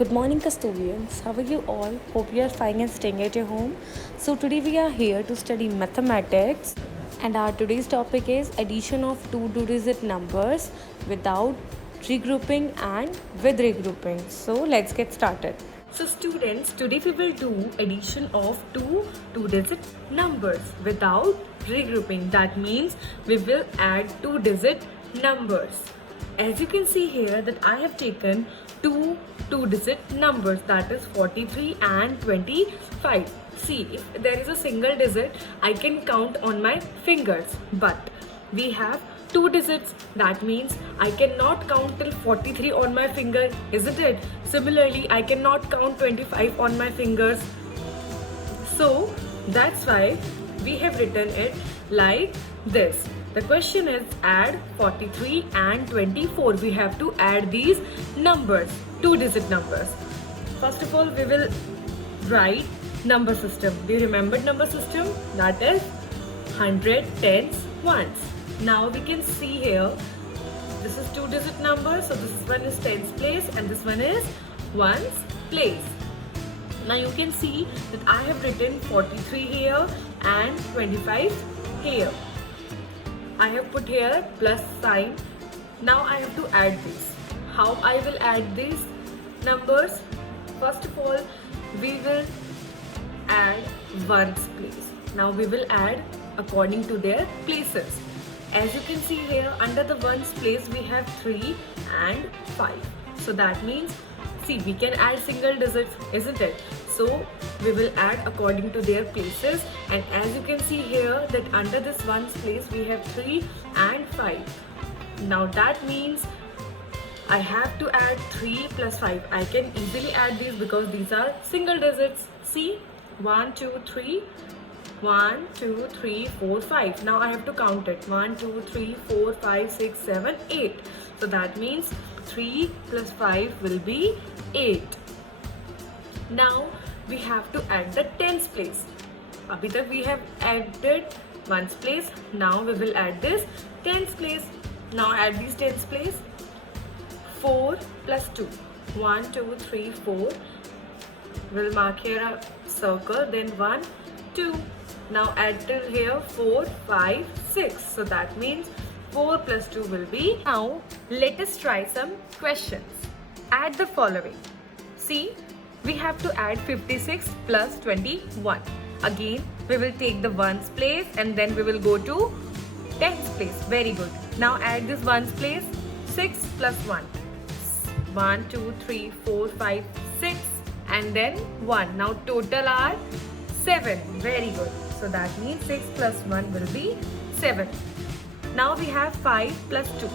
Good morning, custodians. How are you all? Hope you are fine and staying at your home. So, today we are here to study mathematics, and our today's topic is addition of two-digit numbers without regrouping and with regrouping. So, let's get started. So, students, today we will do addition of two-digit numbers without regrouping. That means we will add two-digit numbers. As you can see here that I have taken two-digit numbers, that is 43 and 25. See, if there is a single digit, I can count on my fingers, but we have two digits. That means I cannot count till 43 on my finger, isn't it? Similarly, I cannot count 25 on my fingers. So that's why we have written it like this. The question is add 43 and 24. We have to add these numbers, two-digit numbers. First of all, we will write number system. Do you remember number system? That is 100, tens, ones. Now we can see here, this is two-digit number. So this one is tens place and this one is ones place. Now you can see that I have written 43 here and 25 here. I have put here plus sign. Now I have to add this. How I will add these numbers? First of all, we will add ones place. Now we will add according to their places. As you can see here, under the ones place we have 3 and 5. So that means, see, we can add single digits, isn't it? So we will add according to their places, and as you can see here that under this ones place we have 3 and 5. Now that means I have to add 3 plus 5. I can easily add these because these are single digits. See, 1, 2, 3. 1, 2, 3, 4, 5. Now I have to count it. 1, 2, 3, 4, 5, 6, 7, 8. So that means 3 plus 5 will be 8. Now we have to add the tens place. Abhi tak we have added ones place. Now we will add this tens place. Now add these tens place. 4 plus 2. 1, 2, 3, 4. We'll mark here a circle. Then 1, 2. Now add till here 4, 5, 6. So that means 4 plus 2 will be. Now let us try some questions. Add the following. See, we have to add 56 plus 21. Again, we will take the ones place and then we will go to tens place. Very good. Now add this ones place. 6 plus 1. 1, 2, 3, 4, 5, 6 and then 1. Now total are 7. Very good. So that means 6 plus 1 will be 7. Now we have 5 plus 2.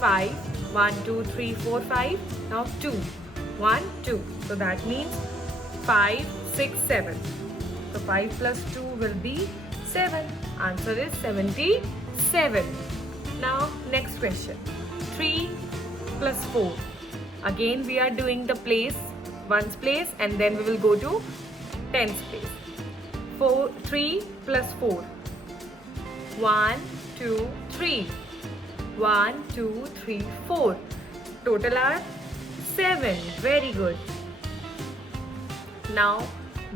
5. 1, 2, 3, 4, 5. Now 2. 1, 2. So that means 5, 6, 7. So 5 plus 2 will be 7. Answer is 77. Now next question. 3 plus 4. Again we are doing the place, ones place, and then we will go to tens place. 3 plus 4. 1, 2, 3. 1, 2, 3, 4. Total are 7. Very good. Now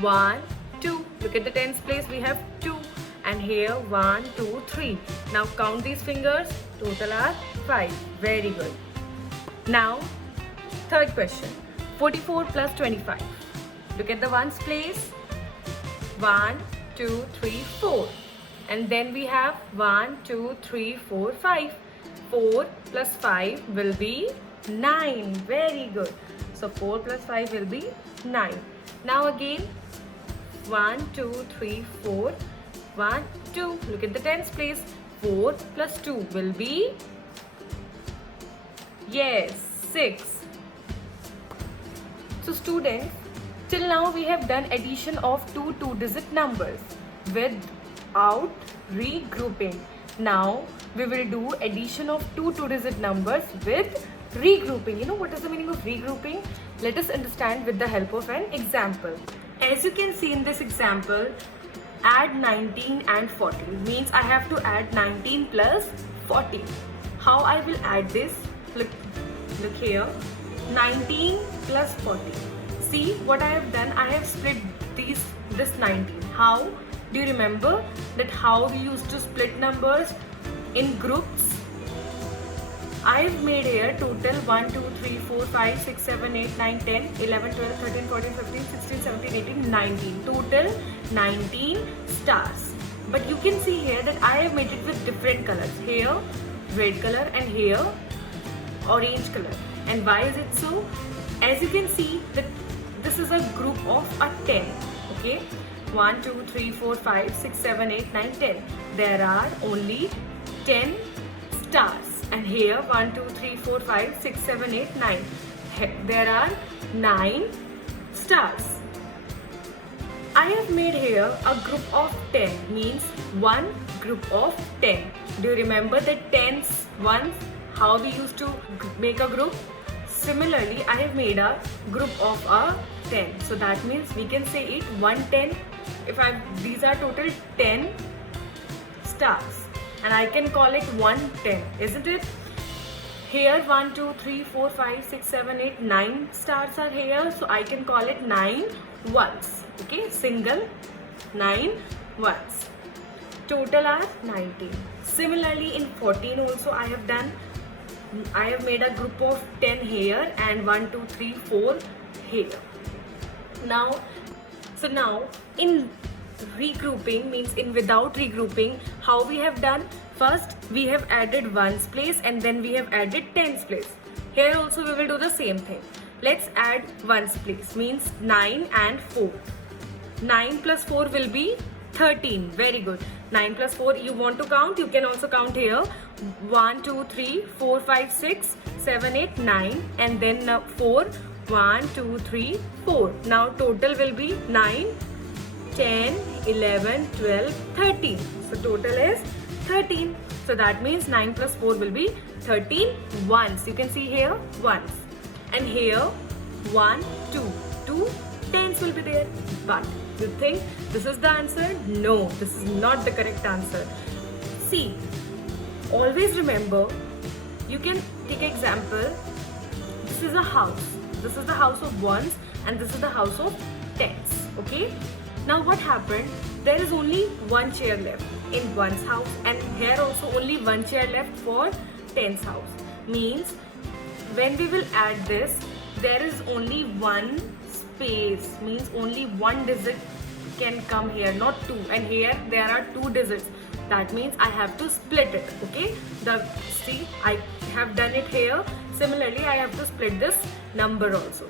1, 2. Look at the tens place. We have 2. And here 1, 2, 3. Now count these fingers. Total are 5. Very good. Now third question. 44 plus 25. Look at the ones place. 1, 2, 3, 4. And then we have 1, 2, 3, 4, 5. 4 plus 5 will be 9. Very good. So 4 plus 5 will be 9. Now again 1, 2, 3, 4. 1, 2. Look at the tens place. 4 plus 2 will be, yes, 6. So students, till now we have done addition of two-digit numbers without regrouping. Now we will do addition of two-digit numbers with regrouping. You know what is the meaning of regrouping? Let us understand with the help of an example. As you can see in this example, add 19 and 40 means I have to add 19 plus 40. How I will add this? Look here. 19 plus 40. See what I have done? I have split this 19. How? Do you remember that how we used to split numbers in groups? I have made here total 1, 2, 3, 4, 5, 6, 7, 8, 9, 10, 11, 12, 13, 14, 15, 16, 17, 18, 19. Total 19 stars. But you can see here that I have made it with different colors. Here red color and here orange color. And why is it so? As you can see that this is a group of a 10. Okay, 1, 2, 3, 4, 5, 6, 7, 8, 9, 10. There are only 10 stars. And here 1, 2, 3, 4, 5, 6, 7, 8, 9. There are 9 stars. I have made here a group of 10, means one group of 10. Do you remember the tens, ones, how we used to make a group? Similarly, I have made a group of a 10. So that means we can say it 110. These are total 10 stars. And I can call it 110, isn't it? Here 1, 2, 3, 4, 5, 6, 7, 8, 9 stars are here. So I can call it 9 ones. Okay, single 9 ones. Total are 19. Similarly, in 14 also I have made a group of 10 here and 1, 2, 3, 4 here. Now in regrouping, means in without regrouping, how we have done? First we have added ones place and then we have added tens place. Here also we will do the same thing. Let's add ones place, means 9 and 4. 9 plus 4 will be 13. Very good. 9 plus 4, you want to count? You can also count here. 1, 2, 3, 4, 5, 6, 7, 8, 9 and then 4. 1, 2, 3, 4. Now total will be 9, 10, 11, 12, 13. So total is 13. So that means 9 plus 4 will be 13 ones. You can see here ones. And here 1, 2. 2 tens will be there. But you think this is the answer? No, this is not the correct answer. See, always remember, you can take example. This is a house. This is the house of ones and this is the house of tens. Okay? Now what happened? There is only one chair left in one's house and here also only one chair left for tens house. Means when we will add this, there is only one space, means only one digit can come here, not two. And here there are two digits. That means I have to split it. Okay? See, I have done it here. Similarly, I have to split this number also.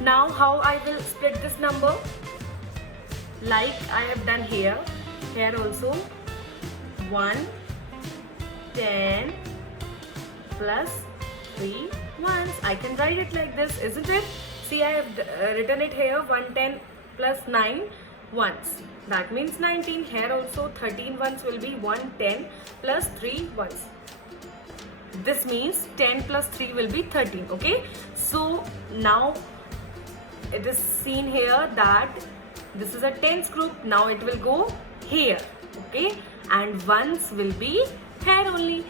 Now how I will split this number? Like I have done here. Here also 1, 10 plus 3 ones. I can write it like this, isn't it? See, I have written it here 110 plus 9 ones. That means 19. Here also 13 ones will be 110 plus 3 ones. This means 10 plus 3 will be 13. Okay. So now it is seen here that this is a tens group. Now it will go here. Okay. And ones will be here only.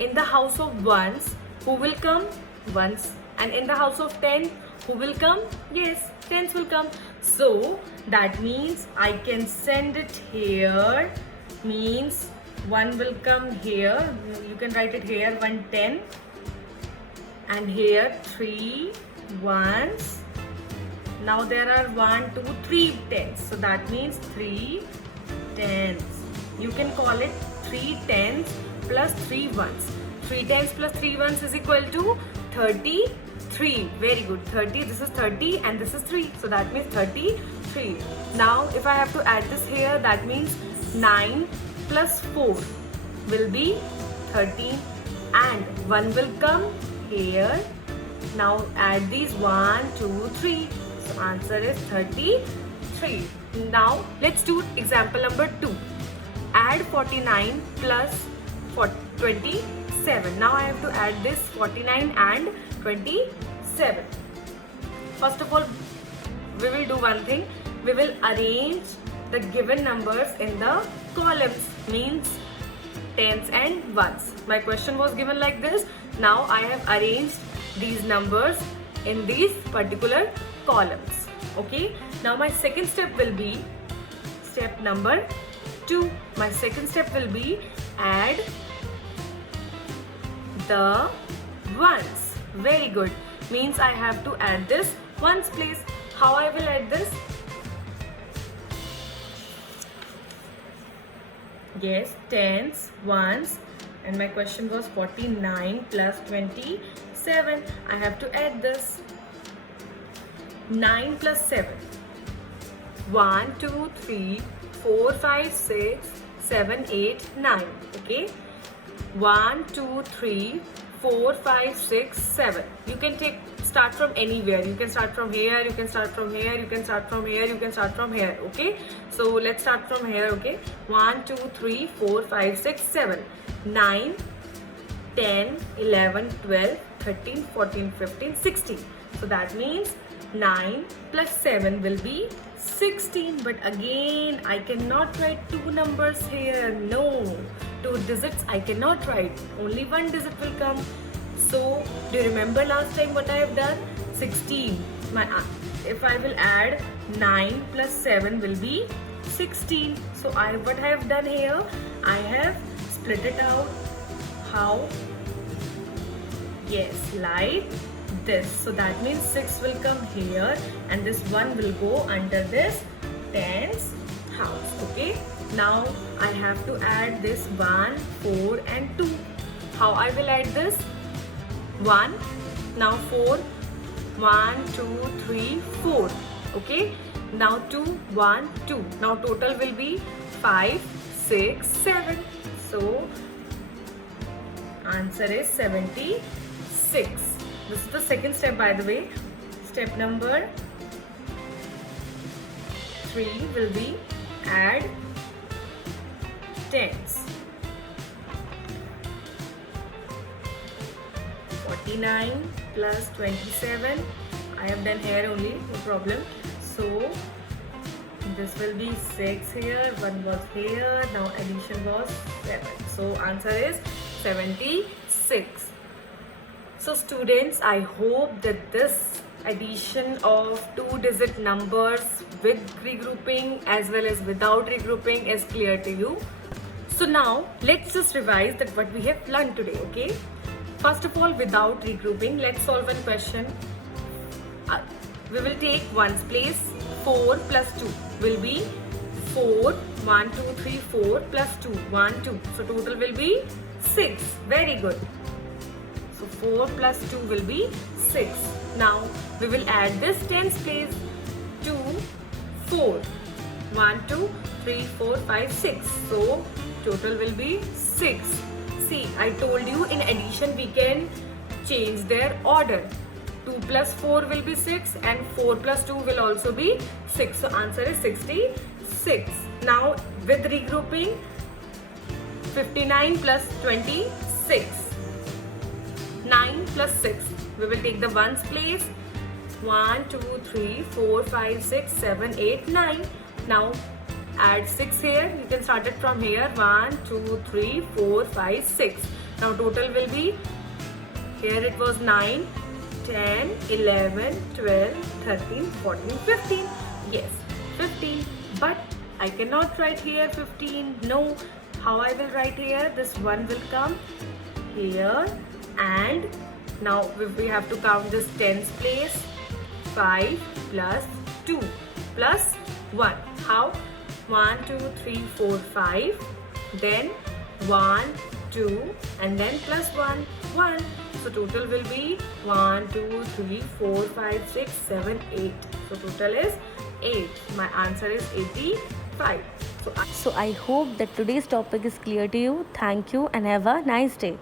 In the house of ones, who will come? Ones. And in the house of 10, who will come? Yes, tens will come. So that means I can send it here. Means 1 will come here. You can write it here 110. And here 3 ones. Now there are 1, 2, 3 tens. So that means 3 tens. You can call it 3 tens plus 3 ones. 3 tens plus 3 ones is equal to 33. Very good. 30. This is 30 and this is 3. So that means 33. Now if I have to add this here, that means 9 plus 4 will be 13 and 1 will come here. Now add these 1, 2, 3. So answer is 33. Now let's do example number 2. Add 49 plus 27. Now I have to add this 49 and 27. First of all, we will do one thing. We will arrange the given numbers in the columns, means tens and ones. My question was given like this. Now I have arranged these numbers in these particular columns. Okay. Now my second step will be step number 2. My second step will be add the ones. Very good. Means I have to add this ones place. How I will add this? Yes, tens, ones, and my question was 49 plus 27. I have to add this. 9 plus 7. 1, 2, 3, 4, 5, 6, 7, 8, 9. Okay. 1, 2, 3, 4, 5, 6, 7. You can start from anywhere. You can start from here, you can start from here, you can start from here, you can start from here. Okay. So let's start from here. Okay. 1, 2, 3, 4, 5, 6, 7. 9, 10, 11, 12, 13, 14, 15, 16. So that means 9 plus 7 will be 16. But again, I cannot write two numbers here. No. 2 digits I cannot write. Only one digit will come. So, do you remember last time what I have done? 16. If I will add 9 plus 7 will be 16. So, what I have done here? I have split it out. How? Yes, like this. So that means 6 will come here and this 1 will go under this tens house. Okay. Now I have to add this 1, 4 and 2. How I will add this? 1. Now 4. 1, 2, 3, 4. Okay. Now 2, 1, 2. Now total will be 5, 6, 7. So answer is 76. This is the second step, by the way. Step number 3 will be add tens. 49 plus 27. I have done here only, no problem. So this will be 6 here, 1 was here, now addition was 7. So answer is 76. So students, I hope that this addition of 2-digit numbers with regrouping as well as without regrouping is clear to you. So now let's just revise that what we have learned today, okay? First of all, without regrouping, let's solve one question. We will take ones place. 4 plus 2 will be 4. 1, 2, 3, 4 plus 2. 1, 2. So total will be 6. Very good. So 4 plus 2 will be 6. Now we will add this tens place. 2, 4. 1, 2, 3, 4, 5, 6. So total will be 6. See, I told you in addition we can change their order. 2 plus 4 will be 6 and 4 plus 2 will also be 6. So answer is 66. Now with regrouping, 59 plus 26. 9 plus 6. We will take the ones place. 1, 2, 3, 4, 5, 6, 7, 8, 9. Now add 6 here. You can start it from here. 1, 2, 3, 4, 5, 6. Now total will be, here it was 9, 10, 11, 12, 13, 14, 15. Yes, 15. But I cannot write here 15. No. How I will write here? This 1 will come here. And now we have to count this tens place. 5 plus 2 plus 1. How? 1, 2, 3, 4, 5. Then 1, 2 and then plus 1, 1. So total will be 1, 2, 3, 4, 5, 6, 7, 8. So total is 8. My answer is 85. So I hope that today's topic is clear to you. Thank you and have a nice day.